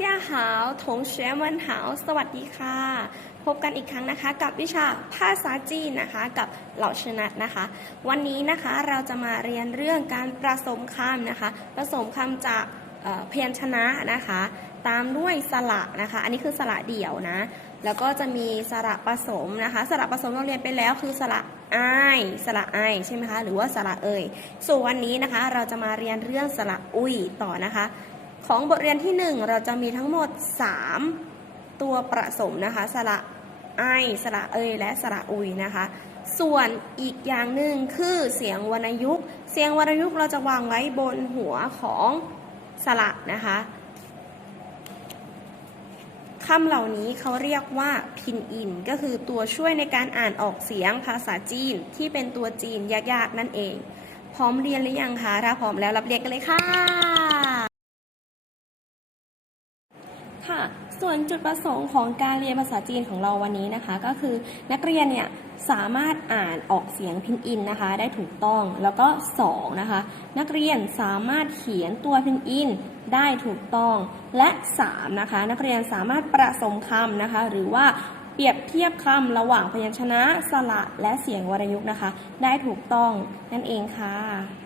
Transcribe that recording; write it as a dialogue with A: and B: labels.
A: จ้าหาวถงเฉวยวันหาว สวัสดีค่ะ พบกันอีกครั้งนะคะ กับวิชาภาษาจีนนะคะ กับเหล่าชนะนะคะ วันนี้นะคะเราจะมาเรียนเรื่องการผสมคำนะคะผสมคำจากเพียรชนะนะคะ ตามด้วยสระนะคะ อันนี้คือสระเดี่ยวนะ แล้วก็จะมีสระผสมนะคะ สระผสมเราเรียนไปแล้วคือสระไอสระไอใช่ไหมคะ หรือว่าสระเอ่ย ส่วนวันนี้นะคะ เราจะมาเรียนเรื่องสระอุ้ยต่อนะคะ ของบทเรียนที่ 1 เราจะมีทั้งหมด 3 ตัวประสมนะคะ สระไอ สระเอย และสระอุยนะคะ ส่วนอีกอย่างหนึ่งคือเสียงวรรณยุกต์ เสียงวรรณยุกต์เราจะวางไว้บนหัวของสระนะคะคำเหล่านี้เขาเรียกว่าพินอิน ก็คือตัวช่วยในการอ่านออกเสียงภาษาจีนที่เป็นตัวจีนยากๆนั่นเอง พร้อมเรียนหรือยังคะ ถ้าพร้อมแล้วรับเรียนกันเลยค่ะ ค่ะ ส่วนจุดประสงค์ของการเรียนภาษาจีนของเราวันนี้นะคะ ก็คือนักเรียนเนี่ยสามารถอ่านออกเสียงพินอินนะคะ ได้ถูกต้องแล้วก็2นะคะ นักเรียนสามารถเขียนตัวพินอินได้ถูกต้อง และ3นะคะ นักเรียนสามารถประสมคำนะคะ หรือว่าเปรียบเทียบคำระหว่างพยัญชนะสระและเสียงวรรณยุกต์นะคะ ได้ถูกต้องนั่นเองค่ะ